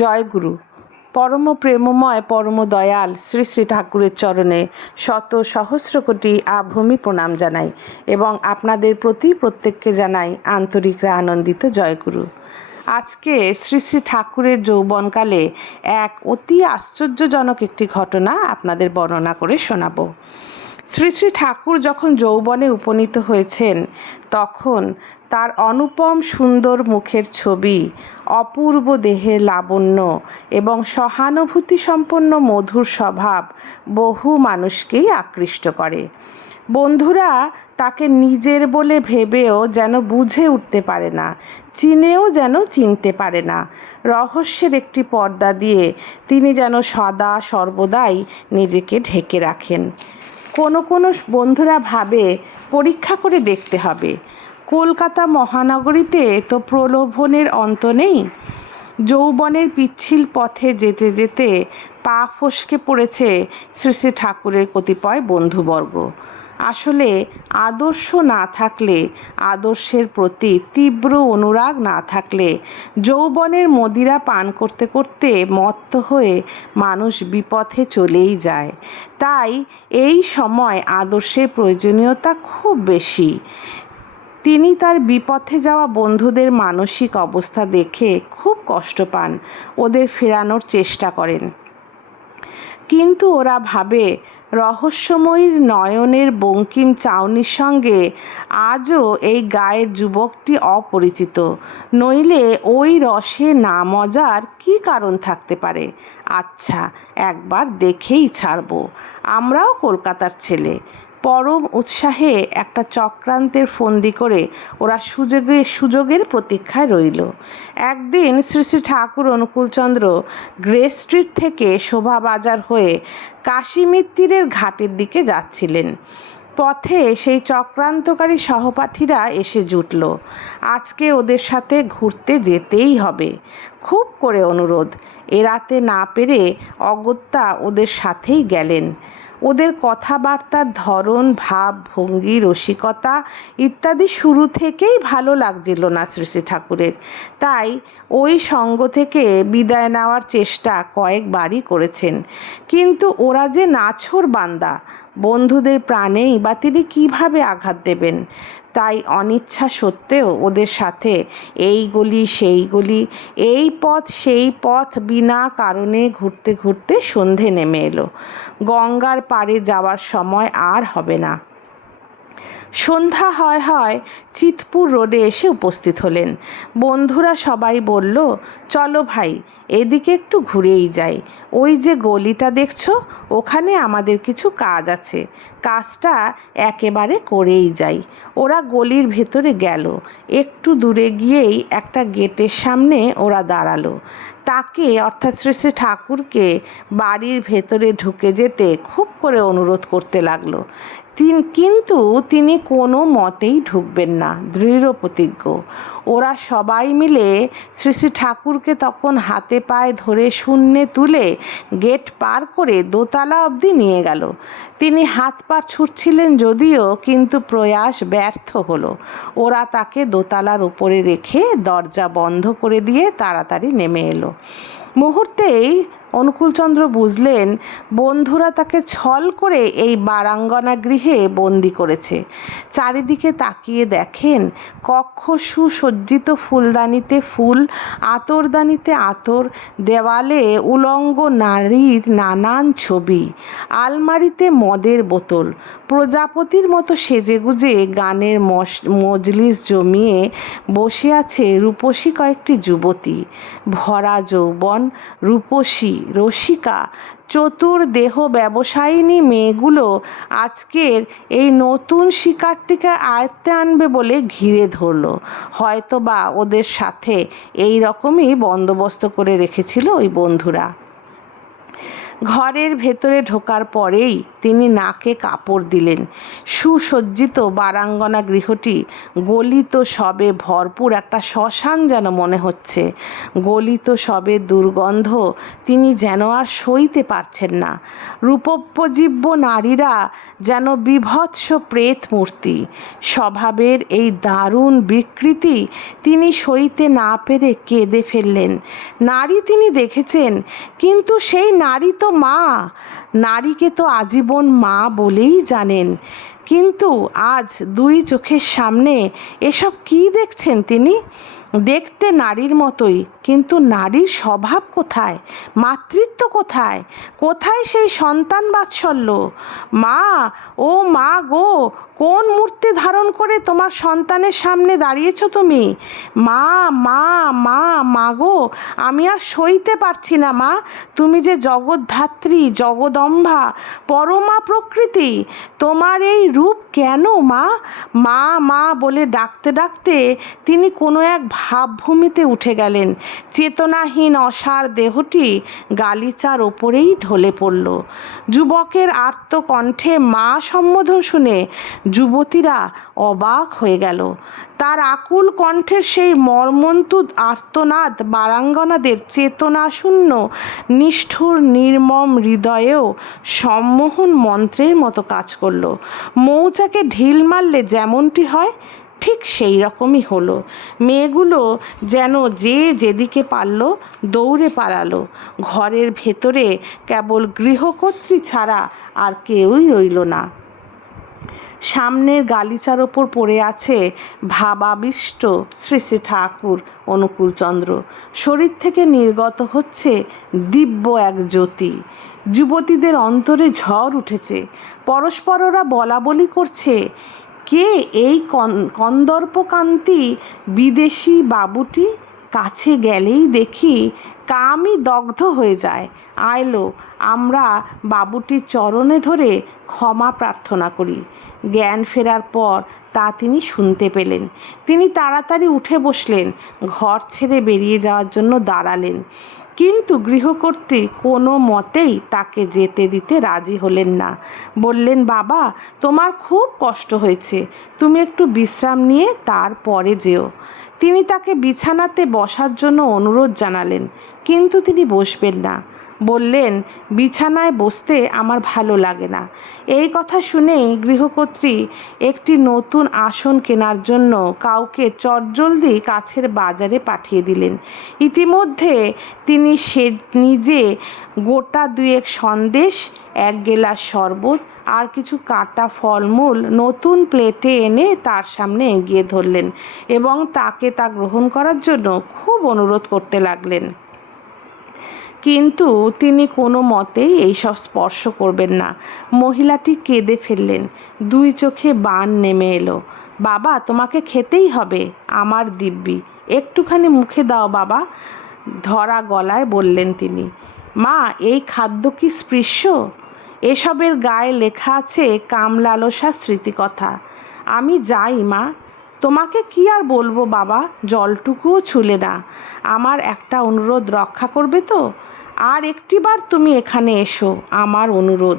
জয়গুরু। পরম প্রেমময়, পরম দয়াল শ্রী শ্রী ঠাকুরের চরণে শত সহস্র কোটি আভূমি প্রণাম জানাই এবং আপনাদের প্রতি প্রত্যেককে জানাই আন্তরিক আনন্দিত জয়গুরু। আজকে শ্রী শ্রী ঠাকুরের যৌবনকালে এক অতি আশ্চর্যজনক একটি ঘটনা আপনাদের বর্ণনা করে শোনাবো। শ্রী শ্রী ঠাকুর যখন যৌবনে উপনীত হয়েছেন, তখন তার অনুপম সুন্দর মুখের ছবি, অপূর্ব দেহের লাবণ্য এবং সহানুভূতি সম্পন্ন মধুর স্বভাব বহু মানুষকেই আকৃষ্ট করে। বন্ধুরা, তাকে নিজের বলে ভেবেও যেন বুঝে উঠতে পারে না, চিনেও যেন চিনতে পারে না। রহস্যের একটি পর্দা দিয়ে তিনি যেন সদা সর্বদাই নিজেকে ঢেকে রাখেন। কোনো কোনো বন্ধুরা ভাবে পরীক্ষা করে দেখতে হবে। কলকাতা মহানগরীতে তো প্রলোভনের অন্ত নেই। যৌবনের পিচ্ছিল পথে যেতে যেতে পা ফসকে পড়েছে শ্রী শ্রী ঠাকুরের কতিপয় বন্ধুবর্গ। আসলে আদর্শ না থাকলে, আদর্শের প্রতি তীব্র অনুরাগ না থাকলে, যৌবনের মদিরা পান করতে করতে মত্ত হয়ে মানুষ বিপথে চলেই যায়। তাই এই সময় আদর্শের প্রয়োজনীয়তা খুব বেশি। তিনি তার বিপথে যাওয়া বন্ধুদের মানসিক অবস্থা দেখে খুব কষ্ট পান, ওদের ফেরানোর চেষ্টা করেন। কিন্তু ওরা ভাবে রহস্যময়ীর নয়নের বঙ্কিম চাউনির সঙ্গে আজও এই গায়ের যুবকটি অপরিচিত। নইলে ওই রসে না মজার কী কারণ থাকতে পারে? আচ্ছা একবার দেখেই ছাড়ব। আমরাও কলকাতার ছেলে। পরম উৎসাহে একটা চক্রান্তের ফন্দি করে ওরা সুযোগে, সুযোগের প্রতীক্ষায় রইল। একদিন শ্রী শ্রী ঠাকুর অনুকূলচন্দ্র গ্রে স্ট্রিট থেকে শোভাবাজার হয়ে কাশীমিত্তিরের ঘাটের দিকে যাচ্ছিলেন। পথে সেই চক্রান্তকারী সহপাঠীরা এসে জুটল। আজকে ওদের সাথে ঘুরতে যেতেই হবে। খুব করে অনুরোধ। এড়াতে না পেরে অগত্যা ওদের সাথেই গেলেন। ওদের কথাবার্তার ধরন, ভাব, ভঙ্গি, রসিকতা ইত্যাদি শুরু থেকেই ভালো লাগছিল না শ্রী ঠাকুরের। তাই ওই সঙ্গ থেকে বিদায় নেওয়ার চেষ্টা কয়েকবারই করেছেন। কিন্তু ওরা যে নাছর বান্দা, বন্ধুদের প্রাণেই বা তিনি কীভাবে আঘাত দেবেন? তাই অনিচ্ছা সত্ত্বেও ওদের সাথে এই গলি, সেই গলি, এই পথ, সেই পথ বিনা কারণে ঘুরতে ঘুরতে সন্ধে নেমে এলো। গঙ্গার পাড়ে যাওয়ার সময় আর হবে না। সন্ধ্যা হয় হয় চিতপুর রোডে এসে উপস্থিত হলেন। বন্ধুরা সবাই বলল, চলো ভাই, এদিকে একটু ঘুরেই যাই। ওই যে গলিটা দেখছ, ওখানে আমাদের কিছু কাজ আছে। কাজটা একেবারে করেই যাই। ওরা গলির ভেতরে গেল। একটু দূরে গিয়েই একটা গেটের সামনে ওরা দাঁড়াল। তাকে, অর্থাৎ শ্রী শ্রী ঠাকুরকে, বাড়ির ভেতরে ঢুকে যেতে খুব করে অনুরোধ করতে লাগল। কিন্তু তিনি কোনো মতেই ঢুকবেন না, দৃঢ় প্রতিজ্ঞ। ওরা সবাই মিলে শ্রী শ্রী ঠাকুরকে তখন হাতে পায়ে ধরে শূন্যে তুলে গেট পার করে দোতলা অবধি নিয়ে গেল। তিনি হাত পা ছুটছিলেন যদিও, কিন্তু প্রয়াস ব্যর্থ হলো। ওরা তাকে দোতলার উপরে রেখে দরজা বন্ধ করে দিয়ে তাড়াতাড়ি নেমে এলো। মুহূর্তেই অনুকূলচন্দ্র বুঝলেন, বন্ধুরা তাকে ছল করে এই বারাঙ্গনা গৃহে বন্দি করেছে। চারিদিকে তাকিয়ে দেখেন, কক্ষ সুসজ্জিত ফুলদানিতে ফুল, আতরদানিতে আতর, দেওয়ালে উলঙ্গ নারীর নানান ছবি, আলমারিতে মদের বোতল, প্রজাপতির মতো সেজেগুজে গানের মজলিস জমিয়ে বসে আছে রূপসী কয়েকটি যুবতী। ভরা যৌবন রূপসী। রসিকা, চতুর দেহ ব্যবসায়িনী মেয়েগুলো আজকের এই নতুন শিকারটিকে আয়ত্তে আনবে বলে ঘিরে ধরল। হয়তো বা ওদের সাথে এই রকমই বন্দোবস্ত করে রেখেছিল ওই বন্ধুরা। ঘরের ভেতরে ঢোকার পরেই তিনি নাকে কাপড় দিলেন। সুসজ্জিত বারাঙ্গনা গৃহটি গলিত সবে ভরপুর একটা শ্মশান যেন মনে হচ্ছে। গলিত সবে দুর্গন্ধ তিনি যেন আর সইতে পারছেন না। রূপোপজীব্য নারীরা যেন বিভৎস প্রেত মূর্তি। স্বভাবের এই দারুণ বিকৃতি তিনি সইতে না পেরে কেঁদে ফেললেন। নারী তিনি দেখেছেন, কিন্তু সেই নারী তো মা, নারীকে তো আজীবন মা বলেই জানেন। কিন্তু আজ দুই চোখের সামনে এসব কি দেখছেন তিনি? দেখতে নারীর মতোই, কিন্তু নারীর স্বভাব কোথায়? মাতৃত্ব কোথায়? কোথায় সেই সন্তান বাৎসল্য? মা, ও মা গো কোন মূর্তি ধারণ করে তোমার সন্তানের সামনে দাঁড়িয়েছো তুমি? মা মা মা মা গো, আমি আর সইতে পারছি না, মা। তুমি যে জগদ্ধাত্রী, জগদম্বা, পরমা প্রকৃতি, তোমার এই রূপ কেন, মা? মা মা বলে ডাকতে ডাকতে তিনি কোনো এক ভাবভূমিতে উঠে গেলেন। চেতনাহীন অসার দেহটি গালিচার ওপরেই ঢলে পড়ল। যুবকের আর্তকণ্ঠে মা সম্বোধন শুনে যুবতীরা অবাক হয়ে গেল। তার আকুল কণ্ঠের সেই মর্মন্তুদ আর্তনাদ বারাঙ্গনাদের চেতনাশূন্য নিষ্ঠুর নির্মম হৃদয়েও সম্মোহন মন্ত্রের মতো কাজ করল। মৌচাকে ঢিল মারলে যেমনটি হয়, ঠিক সেই রকমই হলো। মেয়েগুলো যেন যে যেদিকে পারল দৌড়ে পালালো। ঘরের ভেতরে কেবল গৃহকর্ত্রী ছাড়া আর কেউই রইল না। সামনের গালিচার ওপর পড়ে আছে ভাবাবিষ্ট শ্রী শ্রী ঠাকুর অনুকূলচন্দ্র শরীর থেকে নির্গত হচ্ছে দিব্য এক জ্যোতি। যুবতীদের অন্তরে ঝড় উঠেছে। পরস্পররা বলা বলি করছে, কে এই কন্দর্পকান্তি বিদেশি বাবুটি? কাছে গেলেই দেখি কামই দগ্ধ হয়ে যায়। আইলো, আমরা বাবুটির চরণে ধরে ক্ষমা প্রার্থনা করি। জ্ঞান ফেরার পর তা তিনি শুনতে পেলেন। তিনি তাড়াতাড়ি উঠে বসলেন, ঘর ছেড়ে বেরিয়ে যাওয়ার জন্য দাঁড়ালেন। কিন্তু গৃহকর্ত্রী কোনো মতেই তাকে যেতে দিতে রাজি হলেন না। বললেন, বাবা, তোমার খুব কষ্ট হয়েছে। তুমি একটু বিশ্রাম নিয়ে তারপরে যেও। তিনি তাকে বিছানাতে বসার জন্য অনুরোধ জানালেন, কিন্তু তিনি বসবেন না। বললেন, বিছানায় বসতে আমার ভালো লাগে না। এই কথা শুনেই গৃহকর্ত্রী একটি নতুন আসন কেনার জন্য কাউকে চটজলদি কাছের বাজারে পাঠিয়ে দিলেন। ইতিমধ্যে তিনি সে নিজে গোটা দুয়েক সন্দেশ, এক গেলাস শরবত আর কিছু কাটা ফলমূল নতুন প্লেটে এনে তার সামনে এগিয়ে ধরলেন এবং তাকে তা গ্রহণ করার জন্য খুব অনুরোধ করতে লাগলেন। কিন্তু তিনি কোনো মতেই এইসব স্পর্শ করবেন না। মহিলাটি কেঁদে ফেললেন। দুই চোখে বান নেমে এলো। বাবা, তোমাকে খেতেই হবে, আমার দিব্যি। একটুখানি মুখে দাও বাবা, ধরা গলায় বললেন তিনি। মা, এই খাদ্য কি স্পৃশ্য? এসবের গায়ে লেখা আছে কামলালসা স্মৃতিকথা। আমি যাই, মা। তোমাকে কি আর বলব বাবা, জলটুকুও ছুলে না। আমার একটা অনুরোধ রক্ষা করবে তো? আর একটিবার তুমি এখানে এসো, আমার অনুরোধ।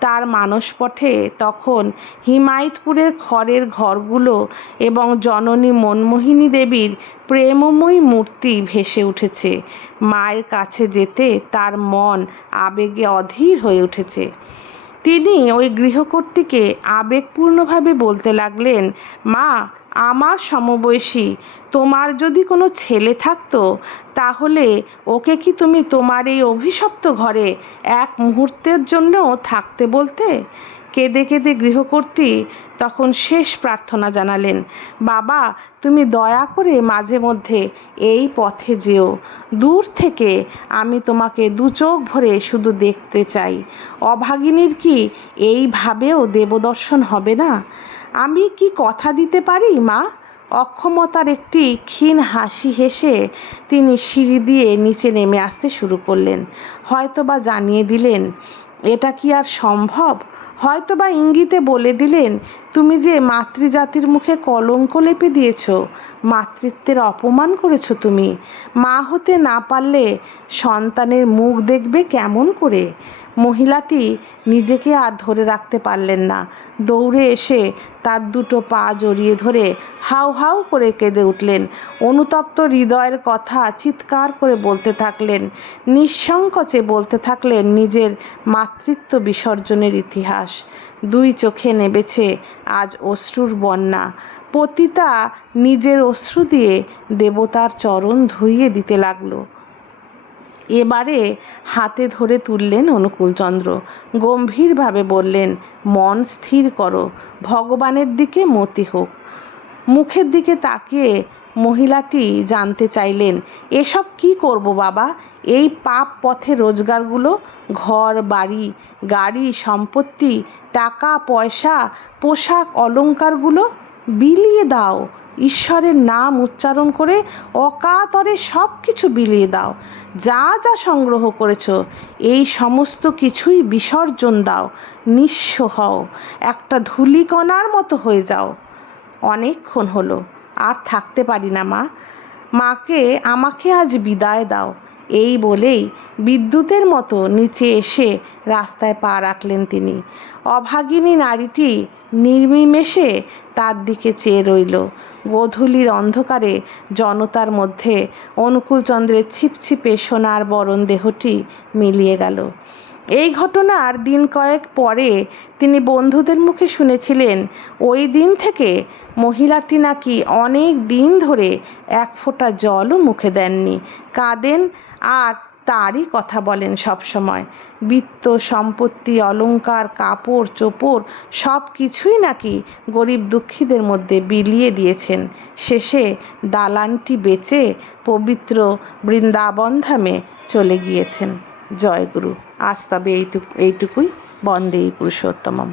তার মানসপটে তখন হিমায়তপুরের খড়ের ঘরগুলো এবং জননী মনমোহিনী দেবীর প্রেমময়ী মূর্তি ভেসে উঠেছে। মায়ের কাছে যেতে তার মন আবেগে অধীর হয়ে উঠেছে। তিনি ওই গৃহকর্ত্রীকে আবেগপূর্ণভাবে বলতে লাগলেন, মা আমার সমবয়সী, তোমার যদি কোনো ছেলে থাকতো, তাহলে ওকে কি তুমি তোমার এই অভিশপ্ত ঘরে এক মুহূর্তের জন্যও থাকতে বলতে? কেঁদে কেঁদে গৃহকর্ত্রী তখন শেষ প্রার্থনা জানালেন, বাবা, তুমি দয়া করে মাঝে মধ্যে এই পথে যেও। দূর থেকে আমি তোমাকে দু চোখ ভরে শুধু দেখতে চাই। অভাগিনীর কি এইভাবেও দেবদর্শন হবে না? আমি কি কথা দিতে পারি, মা? অক্ষমতার একটি ক্ষীণ হাসি হেসে তিনি সিঁড়ি দিয়ে নিচে নেমে আসতে শুরু করলেন। হয়তোবা জানিয়ে দিলেন, এটা কি আর সম্ভব? হয়তো বা ইঙ্গিতে বলে দিলেন তুমি যে মাতৃজাতির মুখে কলঙ্ক লেপে দিয়েছ মাতৃত্বের অপমান করেছ তুমি। মা হতে না পারলে সন্তানের মুখ দেখবে কেমন করে? মহিলাটি নিজেকে আর ধরে রাখতে পারলেন না। দৌড়ে এসে তার দুটো পা জড়িয়ে ধরে হাউ হাউ করে কেঁদে উঠলেন। অনুতপ্ত হৃদয়ের কথা চিৎকার করে বলতে থাকলেন। নিঃসংকোচে বলতে থাকলেন নিজের মাতৃত্ব বিসর্জনের ইতিহাস। দুই চোখে নেবেছে আজ অশ্রুর বন্যা। পতিতা নিজের অশ্রু দিয়ে দেবতার চরণ ধুইয়ে দিতে লাগল। এবারে হাতে ধরে তুললেন অনুকূলচন্দ্র। গম্ভীরভাবে বললেন, মন স্থির করো, ভগবানের দিকে মতি হোক। মুখের দিকে তাকিয়ে মহিলাটি জানতে চাইলেন, এসব কি করব বাবা? এই পাপ পথে রোজগারগুলো, ঘর, বাড়ি, গাড়ি, সম্পত্তি, টাকা, পয়সা, পোশাক, অলংকারগুলো? বিলিয়ে দাও। ঈশ্বরের নাম উচ্চারণ করে অকাতরে সব কিছু বিলিয়ে দাও। যা যা সংগ্রহ করেছ, এই সমস্ত কিছুই বিসর্জন দাও। নিঃস্ব হও। একটা ধুলিকণার মতো হয়ে যাও। অনেকক্ষণ হলো। আর থাকতে পারি না মা। মাকে আমাকে আজ বিদায় দাও। এই বলেই বিদ্যুতের মতো নিচে এসে রাস্তায় পা রাখলেন তিনি। অভাগিনী নারীটি নির্মিমেষে তার দিকে চেয়ে রইল। গোধূলির অন্ধকারে জনতার মধ্যে অনুকূলচন্দ্রের ছিপছিপে সোনার বরণ দেহটি মিলিয়ে গেল। এই ঘটনার দিন কয়েক পরে তিনি বন্ধুদের মুখে শুনেছিলেন, ওই দিন থেকে মহিলাটি নাকি অনেক দিন ধরে এক ফোঁটা জলও মুখে দেননি। কাঁদেন আর তারই কথা বলেন সব সময়। বিত্ত, সম্পত্তি অলংকার কাপড়, চোপড়, সব কিছুই নাকি গরিব দুঃখীদের মধ্যে বিলিয়ে দিয়েছেন। শেষে দালানটি বেচে পবিত্র বৃন্দাবন ধামে চলে গিয়েছেন। জয়গুরু। আজ তবে এইটুকু এইটুকুই। বন্দেই পুরুষোত্তমম।